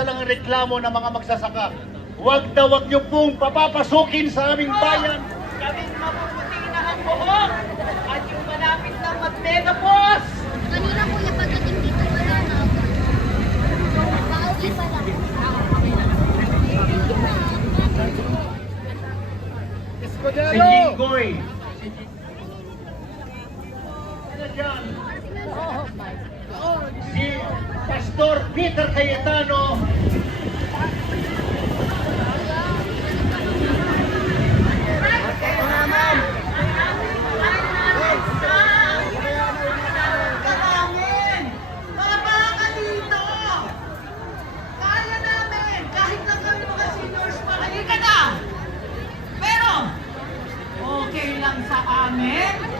isa lang ang reklamo ng mga magsasaka. Huwag niyo pong papapasukin sa aming bayan. Kaming mapuputi na ang buhok at yung malapit na mag-menopause. Kanina kuya pagdating dito wala na. Pauwi pa lang. Si Jinggoy. Ano dyan? Si Pastor Peter Cayetano. Kalangin! Baba ka dito! Kaya namin! Kahit lang kami mga seniors pa, halika na! Pero, okay lang sa amin